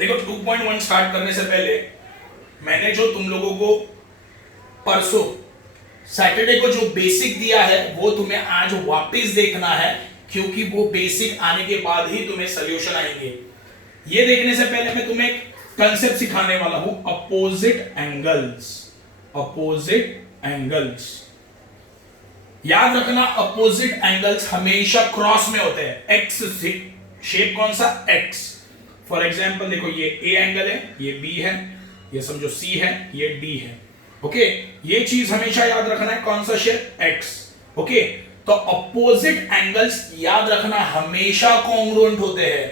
देखो 2.1 स्टार्ट करने से पहले मैंने जो तुम लोगों को परसों सैटरडे को जो बेसिक दिया है वो तुम्हें आज वापस देखना है, क्योंकि वो बेसिक आने के बाद ही तुम्हें सॉल्यूशन आएंगे। ये देखने से पहले मैं तुम्हें एक कंसेप्ट सिखाने वाला हूं, अपोजिट एंगल्स। अपोजिट एंगल्स याद रखना, अपोजिट एंगल्स हमेशा क्रॉस में होते हैं। एक्स शेप कौन सा? एक्स। फॉर एग्जाम्पल देखो, ये ए एंगल है, ये बी है, ये समझो सी है, ये डी है। ओके, ये चीज हमेशा याद रखना है, कौन सा शेप? एक्स। ओके, तो अपोजिट एंगल्स याद रखना हमेशा कॉन्ग्रुएंट होते हैं।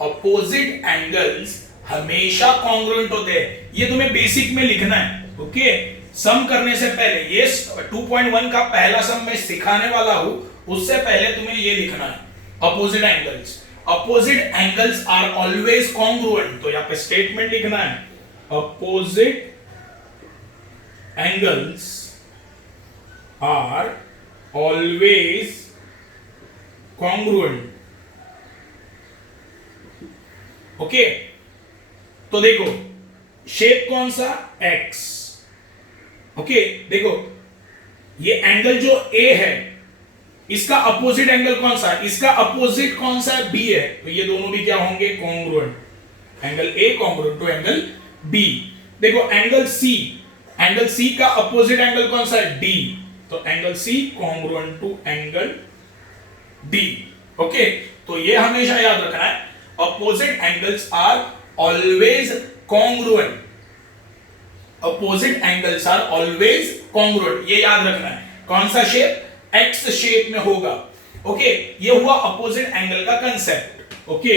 अपोजिट एंगल्स हमेशा कॉन्ग्रुएंट होते हैं, ये तुम्हें बेसिक में लिखना है। ओके, सम करने से पहले, ये 2.1 का पहला सम मैं सिखाने वाला हूं, उससे पहले तुम्हें ये लिखना है, opposite angles. Opposite angles are always congruent. तो यहां पे स्टेटमेंट लिखना है, opposite angles are always congruent. Okay, तो देखो शेप कौन सा? एक्स। ओके, देखो ये एंगल जो ए है, इसका अपोजिट एंगल कौन सा? इसका अपोजिट कौन सा? बी है। तो ये दोनों भी क्या होंगे? Congruent. Angle A congruent to angle B. देखो एंगल सी, एंगल सी का अपोजिट एंगल कौन सा है? डी। तो angle C congruent to angle D. Okay, तो ये हमेशा याद रखना है, opposite angles are always congruent. Opposite angles are always congruent, ये याद रखना है। कौन सा शेप? एक्स शेप में होगा। ओके, ये हुआ अपोजिट एंगल का कंसेप्ट। ओके,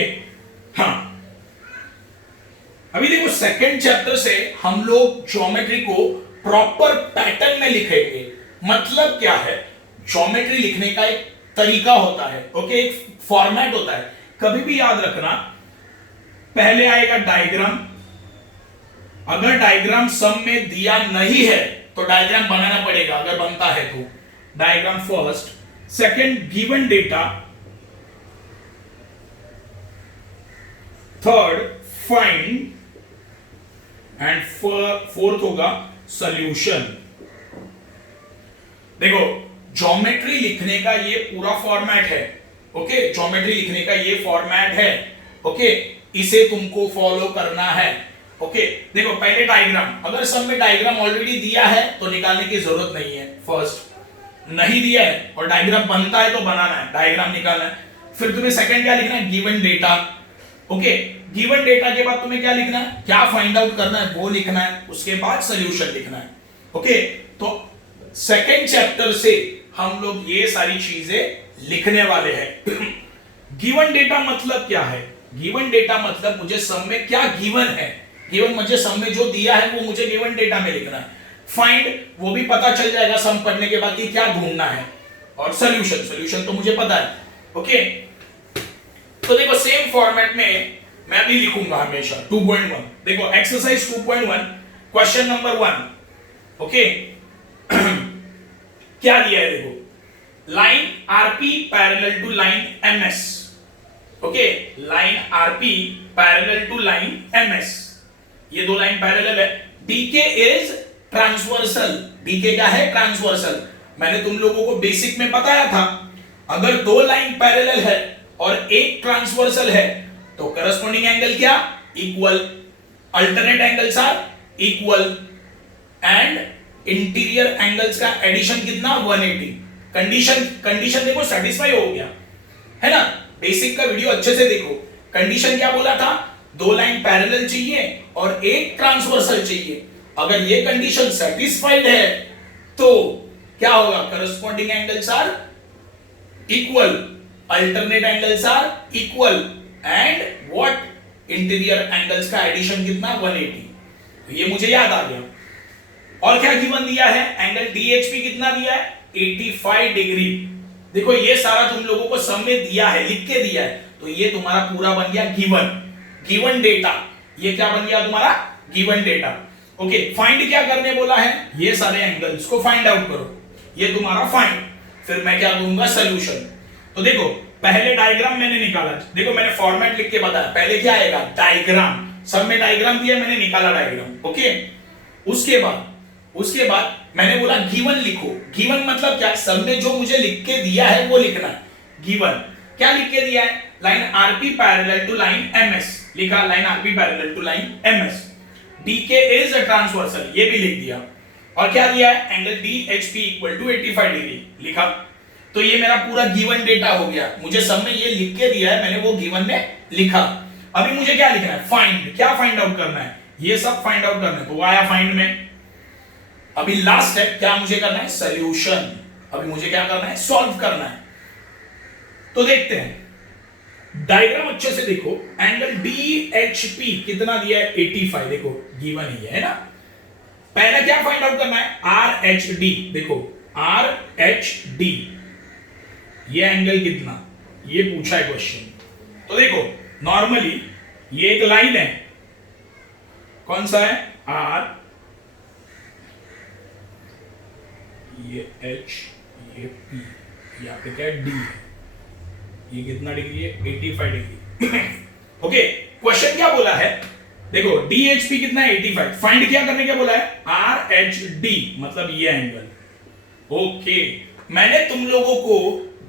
हाँ, अभी देखो सेकंड चैप्टर से हम लोग ज्योमेट्री को प्रॉपर पैटर्न में लिखेंगे। मतलब क्या है? ज्योमेट्री लिखने का एक तरीका होता है। ओके, एक फॉर्मेट होता है। कभी भी याद रखना, पहले आएगा डायग्राम। अगर डायग्राम सम में दिया नहीं है तो डायग्राम बनाना पड़ेगा, अगर बनता है तो diagram first. Second, given data. Third, find. And fourth होगा सॉल्यूशन। देखो ज्योमेट्री लिखने का ये पूरा फॉर्मेट है। ओके, ज्योमेट्री लिखने का ये फॉर्मेट है। ओके, इसे तुमको फॉलो करना है। ओके, देखो पहले डायग्राम, अगर सब में डायग्राम ऑलरेडी दिया है तो निकालने की जरूरत नहीं है। फर्स्ट, नहीं दिया है और डायग्राम बनता है तो बनाना है, डायग्राम निकालना है। फिर तुम्हें सेकंड क्या लिखना है? Given data. Okay, given data के बाद तुम्हें क्या लिखना है? क्या फाइंड आउट करना है वो लिखना है। उसके बाद सॉल्यूशन लिखना है। ओके, तो सेकंड चैप्टर से हम लोग ये सारी चीजें लिखने वाले हैं। गिवन डेटा मतलब क्या है? गिवन डेटा मतलब मुझे सम में क्या गिवन है, गिवन मुझे सम में जो दिया है वो मुझे गिवन डेटा में लिखना है। फाइंड, वो भी पता चल जाएगा सम पढ़ने के बाद कि क्या ढूंढना है। और सॉल्यूशन, सॉल्यूशन तो मुझे पता है। ओके, तो देखो सेम फॉर्मेट में मैं भी लिखूंगा हमेशा 2.1। देखो एक्सरसाइज 2.1 क्वेश्चन नंबर 1। ओके, क्या दिया है? देखो line RP parallel to line MS. Okay, line RP parallel to line MS, ये दो लाइन पैरेलल है। DK is transversal. डीके क्या है? ट्रांसवर्सल। मैंने तुम लोगों को बेसिक में बताया था, अगर दो लाइन पैरेलल है और एक ट्रांसवर्सल है तो करस्पॉन्डिंग एंगल क्या? Equal. Alternate angles are equal and interior angles का एडिशन कितना? 180। कंडीशन देखो सेटिस्फाई हो गया है ना। बेसिक का वीडियो अच्छे से देखो। कंडीशन क्या बोला था? दो लाइन पैरेलल चाहिए और एक ट्रांसवर्सल चाहिए। अगर ये कंडीशन सेटिस्फाइड है तो क्या होगा? Corresponding angles are equal, alternate angles are equal and what? Interior angles का एडिशन कितना? 180। तो ये मुझे याद आ गया। और क्या गिवन दिया है? एंगल डीएचपी कितना दिया है? 85 डिग्री। देखो ये सारा तुम लोगों को सम में दिया है, लिख के दिया है, तो ये तुम्हारा पूरा बन गया गिवन। गिवन डेटा, ये क्या बन गया तुम्हारा? Given data. ओके, फाइंड क्या करने बोला है? ये सारे एंगल्स को फाइंड आउट करो, ये तुम्हारा फाइंड। फिर मैं क्या करूंगा? सॉल्यूशन। तो देखो पहले डायग्राम मैंने निकाला। देखो मैंने फॉर्मेट लिख के बताया, पहले क्या आएगा? डायग्राम। सब में डायग्राम दिया, मैंने निकाला डायग्राम। ओके, उसके बाद मैंने बोला गिवन लिखो। गिवन मतलब क्या, सब ने जो मुझे लिख के दिया है वो लिखना है। गिवन क्या लिख के दिया है, line RP parallel to line MS लिखा, line RP parallel to line MS, DK is a transversal, ये भी लिख दिया। और क्या दिया है, angle DHP equal to 85 degree लिखा। तो ये मेरा पूरा गिवन डेटा हो गया, मुझे सब में ये लिख के दिया है, मैंने वो गिवन में लिखा। अभी मुझे क्या लिखना है, फाइंड, क्या फाइंड आउट करना है, ये सब फाइंड आउट करना है। तो वो आया फाइंड में। अभी लास्ट स्टेप क्या मुझे करना है, सॉल्यूशन। अभी मुझे क्या करना है, सॉल्व करना है। तो देखते हैं, डायग्राम अच्छे से देखो। एंगल डीएचपी कितना दिया है, 85, देखो गिवन ही है ना। पहले क्या फाइंड आउट करना है, आर एच डी, देखो आर एच डी, ये एंगल कितना, ये पूछा है क्वेश्चन। तो देखो नॉर्मली ये एक लाइन है, कौन सा है, आर, ये एच, ये पी, यहाँ पे क्या है, डी, ये कितना डिग्री है, 85 डिग्री। ओके, क्वेश्चन क्या बोला है, देखो डीएचपी कितना है, 85। फाइंड क्या करने क्या बोला है, आर एच डी, मतलब ये एंगल। ओके, मैंने तुम लोगों को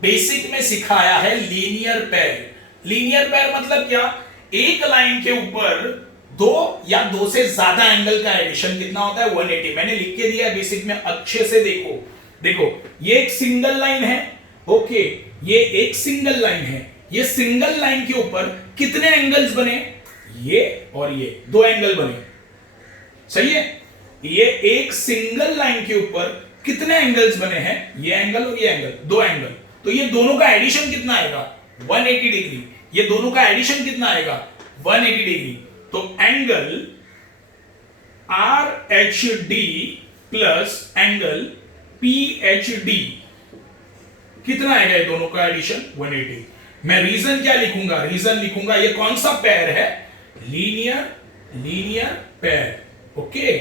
बेसिक में सिखाया है लीनियर पेयर। लीनियर पेयर मतलब क्या, एक लाइन के ऊपर दो या दो से ज्यादा एंगल का एडिशन कितना होता है, 180। मैंने लिख के दिया है बेसिक में, अच्छे से देखो। देखो ये एक सिंगल लाइन है, ओके, ये एक सिंगल लाइन है। ये सिंगल लाइन के ऊपर कितने एंगल्स बने, ये और ये दो एंगल बने, सही है। ये एक सिंगल लाइन के ऊपर कितने एंगल्स बने हैं, ये एंगल और ये एंगल, दो एंगल। तो ये दोनों का एडिशन कितना आएगा, 180 डिग्री। ये दोनों का एडिशन कितना आएगा, 180 डिग्री। तो angle R H D plus angle P H D कितना आएगा, ये दोनों का एडिशन 180। मैं रीजन क्या लिखूंगा, रीजन लिखूंगा ये कौन सा पेयर है, लीनियर पेयर। ओके,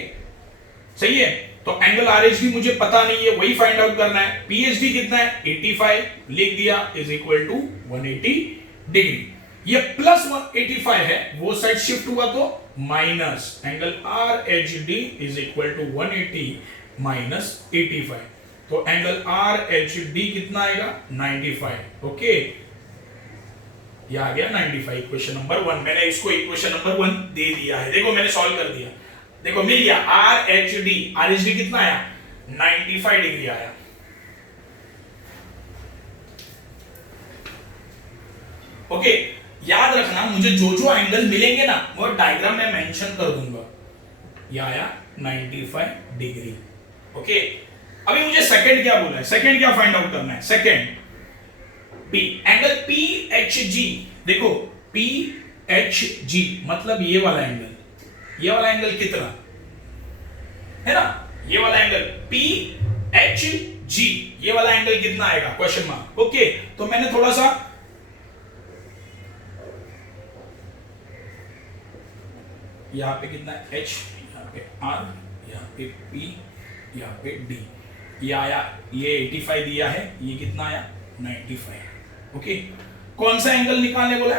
सही है। तो एंगल आरएचडी मुझे पता नहीं है, वही फाइंड आउट करना है। पीएचडी कितना है, 85 लिख दिया, इज इक्वल टू 180 डिग्री। ये प्लस 185 है, वो साइड शिफ्ट हुआ तो minus, angle R H D is equal to 180 minus 85। तो एंगल आर एच डी कितना आएगा, 95। ओके, ये आ गया 95, क्वेश्चन नंबर 1। मैंने इसको इक्वेशन नंबर 1 दे दिया है। देखो मैंने सॉल्व कर दिया, देखो मिल गया। Are H D, are H D कितना आया, 95 डिग्री आया। ओके, याद रखना, मुझे जो जो एंगल मिलेंगे ना वो डायग्राम में मेंशन कर दूंगा। ये आया 95 डिग्री। ओके, अभी मुझे सेकंड क्या बोला है, सेकंड क्या फाइंड आउट करना है, second P, angle P H जी। देखो पी एच जी मतलब ये वाला एंगल, ये वाला एंगल कितना है ना, ये वाला एंगल पी एच जी, ये वाला एंगल कितना आएगा, क्वेश्चन मार्क। ओके, तो मैंने थोड़ा सा यहां पे कितना है, एच, यहां पे आर, यहां पे पी, यहां पे डी, ये आया, ये 85 दिया है, ये कितना आया, 95। ओके, कौन सा एंगल निकालने बोला,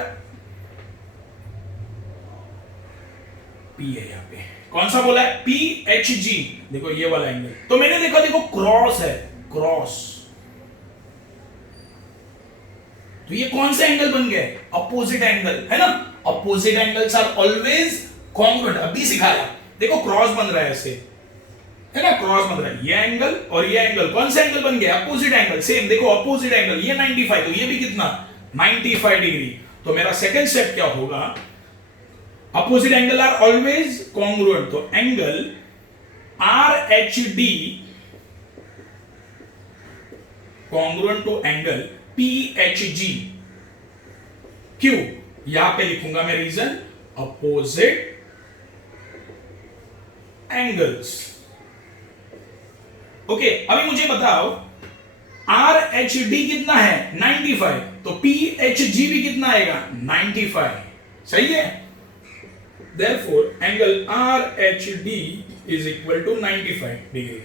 पी है, यहां पे कौन सा बोला है, पी एच जी। देखो ये वाला एंगल, तो मैंने देखा, देखो क्रॉस है, क्रॉस, तो ये कौन सा एंगल बन गया, अपोजिट एंगल है ना। Opposite angles are always congruent, अभी सिखाया। देखो क्रॉस बन रहा है ऐसे, है ना, क्रॉस बन रहा है, ये एंगल और ये एंगल, कौन सा एंगल बन गया, अपोजिट एंगल। सेम देखो अपोजिट एंगल, ये 95, तो ये भी कितना, 95 डिग्री। तो मेरा सेकंड स्टेप क्या होगा, opposite angle are always congruent, तो angle R H D congruent to angle P H G. क्यों, यहां पे लिखूंगा मैं रीजन, अपोजिट एंगल्स। ओके, अभी मुझे बताओ आर एच डी कितना है, 95, तो पी एच जी भी कितना आएगा, 95, सही है। Therefore angle R H D is equal to 95 degree.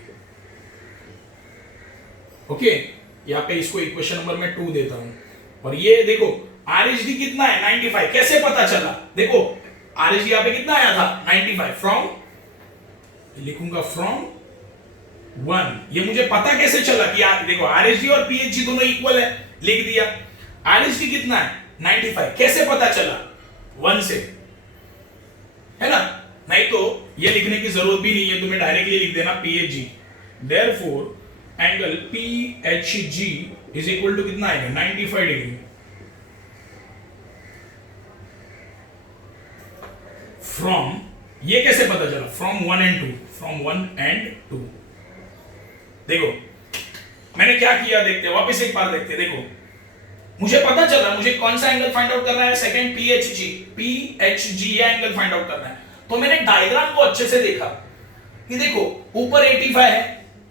Okay, यहां पे इसको इक्वेशन नंबर में 2 देता हूं। और ये देखो आर एच डी कितना है, 95, कैसे पता चला, देखो आरएसडी यहाँ पे कितना आया था 95 फ्रॉम, लिखूंगा फ्रॉम 1। ये मुझे पता कैसे चला कि देखो आरएसडी और पीएचजी दोनों इक्वल है, लिख दिया। आरएसडी कितना है 95, कैसे पता चला 1 से, है ना। नहीं तो ये लिखने की जरूरत भी नहीं है, तुम्हें डायरेक्टली लिख देना PHG. Therefore angle PHG is equal to कितना आएगा 95 डिग्री फ्रॉम, ये कैसे पता चला फ्रॉम 1 एंड 2, फ्रॉम 1 एंड 2। देखो मैंने क्या किया, देखते वापस एक बार देखते। देखो मुझे पता चला मुझे कौन सा एंगल फाइंड आउट करना है, सेकंड पीएचजी, पीएचजी ये एंगल फाइंड आउट करना है। तो मैंने डायग्राम को अच्छे से देखा कि देखो ऊपर 85 है,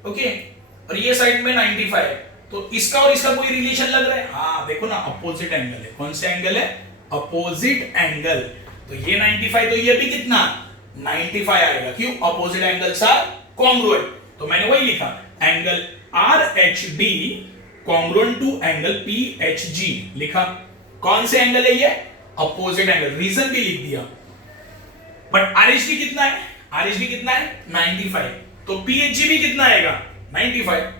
ओके, और ये साइड में 95 है, तो इसका और इसका कोई रिलेशन लग रहा है? हाँ देखो ना, अपोजिट एंगल है। कौन सा एंगल है? Opposite angle. तो ये 95 तो ये भी कितना 95 आएगा, क्यों? Opposite angles are congruent. तो मैंने वही लिखा angle RHD congruent to angle PHG, लिखा। कौन से एंगल है ये? अपोजिट एंगल, रीजन भी लिख दिया। बट आरएचडी कितना है? आरएचडी कितना है 95, तो पीएचजी भी कितना आएगा 95,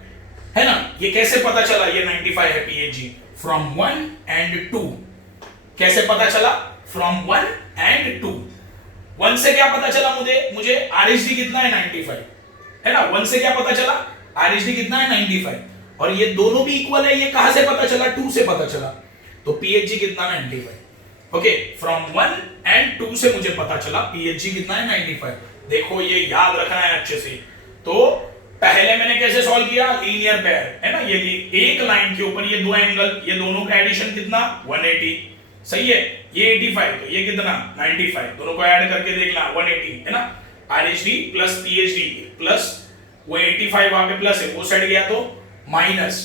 है ना। ये कैसे पता चला ये 95 है पीएचजी? From 1 and 2। कैसे पता चला? From 1 and 2। 1 से क्या पता चला मुझे आरएचडी कितना है 95, है ना। 1 से क्या पता चला? आरएचडी कितना है 95, और ये दोनों भी इक्वल है। ये कहां से पता चला? 2 से पता चला। तो पीएचजी कितना 95, ओके। फ्रॉम 1 एंड 2 से मुझे पता चला पीएचजी कितना है 95। देखो ये याद रखना है अच्छे से। तो पहले मैंने कैसे सॉल्व किया? लीनियर पेयर, है ना। ये एक लाइन के ऊपर ये दो एंगल, ये दोनों का एडिशन कितना 180, सही है। ये 85 तो ये कितना 95, दोनों को ऐड करके देखना 180, है ना। आरएचडी प्लस पीएचडी प्लस वो 85 वहां पे प्लस है, वो साइड गया तो माइनस,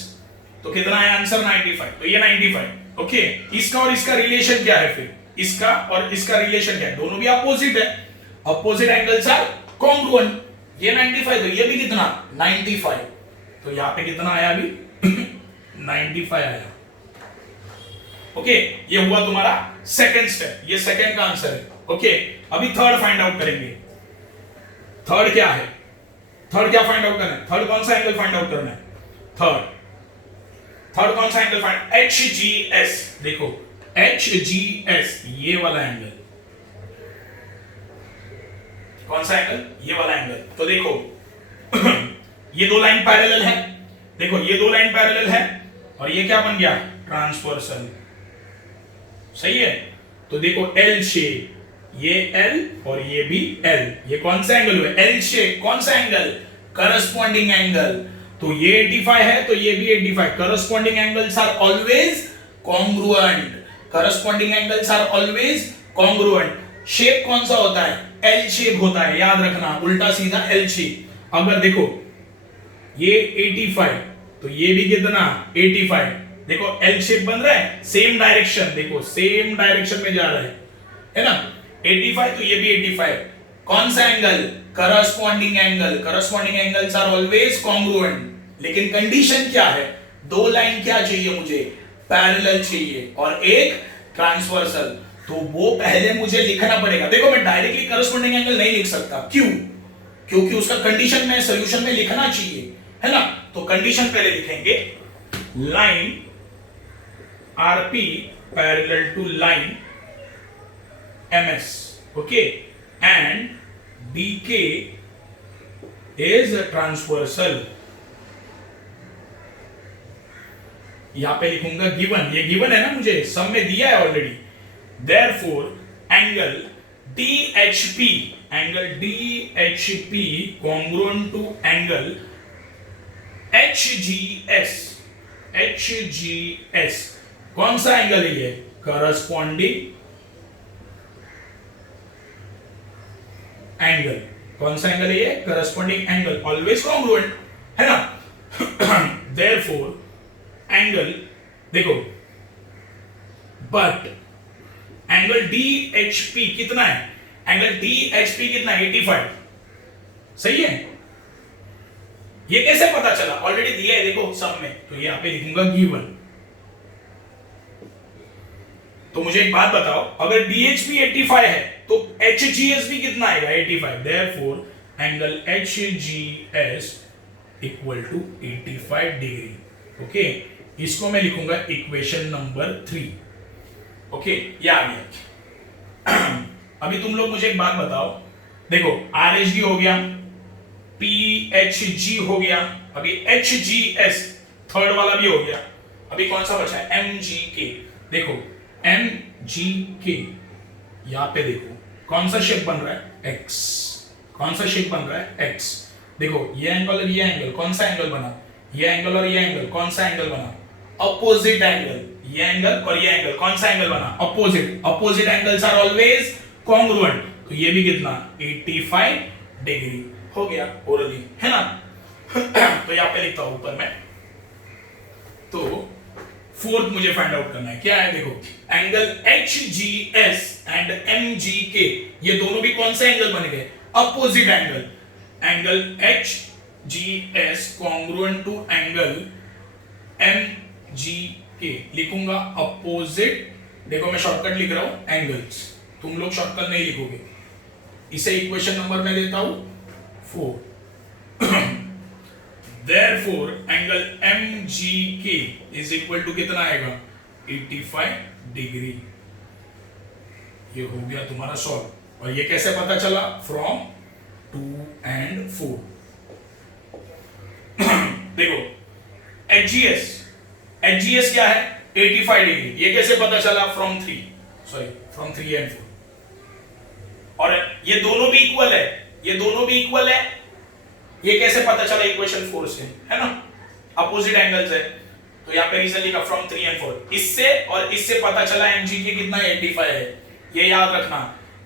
तो कितना है आंसर 95। तो ये 95, ओके। इसका और इसका रिलेशन क्या है फिर? इसका और इसका रिलेशन क्या है? दोनों भी अपोजिट है, अपोजिट एंगल्स आर कॉन्ग्रुएंट। ये 95 तो ये भी कितना 95, तो यहां पे कितना आया अभी 95 आया, ओके। ये हुआ तुम्हारा सेकंड स्टेप, ये सेकंड का आंसर है, ओके। अभी थर्ड फाइंड आउट करेंगे। थर्ड क्या है? थर्ड क्या फाइंड आउट करना है? थर्ड कौन सा एंगल फाइंड आउट करना है? थर्ड कौन सा एंगल फाइंड? HGS। देखो HGS ये वाला एंगल, कौन सा एंगल? ये वाला एंगल। तो देखो ये दो लाइन पैरेलल है, देखो ये दो लाइन पैरेलल है, और ये क्या बन गया ट्रांसवर्सल, सही है। तो देखो L शेप, ये L और ये भी L, ये कौन सा एंगल हुआ? L shape. कौन सा एंगल? Corresponding angle. तो ये 85 है तो ये भी 85। Corresponding angles are always congruent, corresponding angles are always congruent. Shape कौन सा होता है? L शेप होता है, याद रखना, उल्टा सीधा L शेप। अगर देखो ये 85 तो ये भी कितना 85, देखो L शेप बन रहा है, सेम डायरेक्शन, देखो सेम डायरेक्शन में जा रहा है ना। 85 तो ये भी 85। कौन सा angle? Corresponding angle. Corresponding angles are always congruent. लेकिन कंडीशन क्या है? दो लाइन क्या चाहिए मुझे? पैरेलल चाहिए और एक ट्रांसवर्सल। तो वो पहले मुझे लिखना पड़ेगा। देखो मैं डायरेक्टली करस्पॉन्डिंग एंगल नहीं लिख सकता, क्यों? क्योंकि उसका कंडीशन में सॉल्यूशन में लिखना चाहिए, है ना। तो कंडीशन पहले लिखेंगे, line RP parallel to line MS, okay, and DK is transversal. यहां पे लिखूंगा गिवन, ये गिवन है ना, मुझे सम में दिया है already. Therefore, angle DHP, angle DHP congruent to angle HGS, HGS कौन सा एंगल है ये? Corresponding angle. कौन सा एंगल है ये? करस्पॉन्डिंग एंगल, ऑलवेज कॉन्ग्रुएंट, है ना। Therefore, एंगल देखो, बट एंगल DHP कितना है? एंगल DHP कितना है? 85, सही है। ये कैसे पता चला? ऑलरेडी दिया है देखो सम में, तो यहां पे लिखूंगा गिवन। तो मुझे एक बात बताओ, अगर DHP 85 है तो HGS भी कितना आएगा 85, therefore angle HGS equal to 85 degree. Okay, इसको मैं लिखूंगा इक्वेशन नंबर 3। ओके, ये आ गया। अभी तुम लोग मुझे एक बात बताओ, देखो RHD हो गया, PHG हो गया, अभी HGS थर्ड वाला भी हो गया, अभी कौन सा बचा है MGK। देखो MGK, यहां पे देखो कौन सा शेप बन रहा है X, कौन सा शेप बन रहा है X। देखो ये एंगल और ये एंगल, कौन सा एंगल बना, ये एंगल और ये एंगल, कौन सा एंगल बना, अपोजिट एंगल। ये एंगल और ये एंगल, कौन सा एंगल बना, opposite. Opposite angles are always congruent, तो ये भी कितना 85 डिग्री हो गया ओरली, है ना। तो यहां पे लिखता हूं ऊपर में, तो फोर्थ मुझे फाइंड आउट करना है, क्या है देखो, एंगल HGS एंड MGK, ये दोनों भी कौन से एंगल बन गए, opposite angle. Angle HGS congruent to angle MGK, लिखूंगा अपोजिट। देखो मैं शॉर्टकट लिख रहा हूं एंगल्स, तुम लोग शॉर्टकट नहीं लिखोगे। इसे इक्वेशन नंबर मैं देता हूं 4। Therefore angle MGK is equal to कितना आएगा 85 डिग्री। ये हो गया तुम्हारा सॉल्व। और ये कैसे पता चला, फ्रॉम 2 and 4। देखो HGS क्या है 85 डिग्री, ये कैसे पता चला, फ्रॉम 3 and 4। और ये दोनों भी इक्वल है, ये दोनों भी इक्वल है, ये कैसे पता चला इक्वेशन 4 से, है ना, अपोजिट एंगल्स है, तो यहां पे रीजन लिखा फ्रॉम 3 and 4। इससे और इससे पता चला MGK कितना 85 है, ये याद रखना,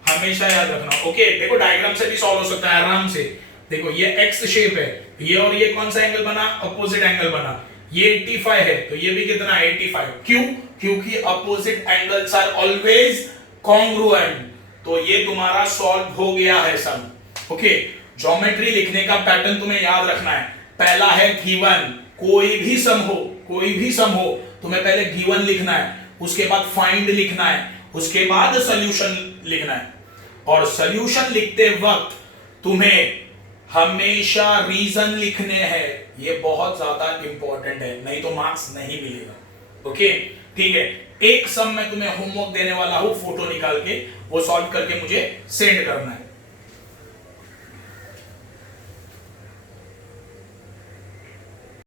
हमेशा याद रखना। ओके, देखो डायग्राम से भी सॉल्व हो सकता है आराम से। देखो ये X शेप है, ये और ये कौन सा एंगल बना, अपोजिट एंगल बना, ये 85 है, तो ये भी कितना 85। क्यों, क्योंकि opposite angles are always congruent. तो ये तुम्हारा सॉल्व हो गया है सब। ओके, ज्योमेट्री लिखने का पैटर्न तुम्हें याद रखना है। पहला है गिवन, कोई भी सम हो तुम्हें पहले गिवन लिखना है, उसके बाद फाइंड लिखना है, उसके बाद सॉल्यूशन लिखना है। और सॉल्यूशन लिखते वक्त तुम्हें हमेशा रीजन लिखने हैं, ये बहुत ज्यादा इंपॉर्टेंट है, नहीं तो मार्क्स नहीं मिलेगा। ओके, ठीक है। एक सम मैं तुम्हें होमवर्क देने वाला हूं, फोटो निकाल के वो सॉल्व करके मुझे सेंड करना है।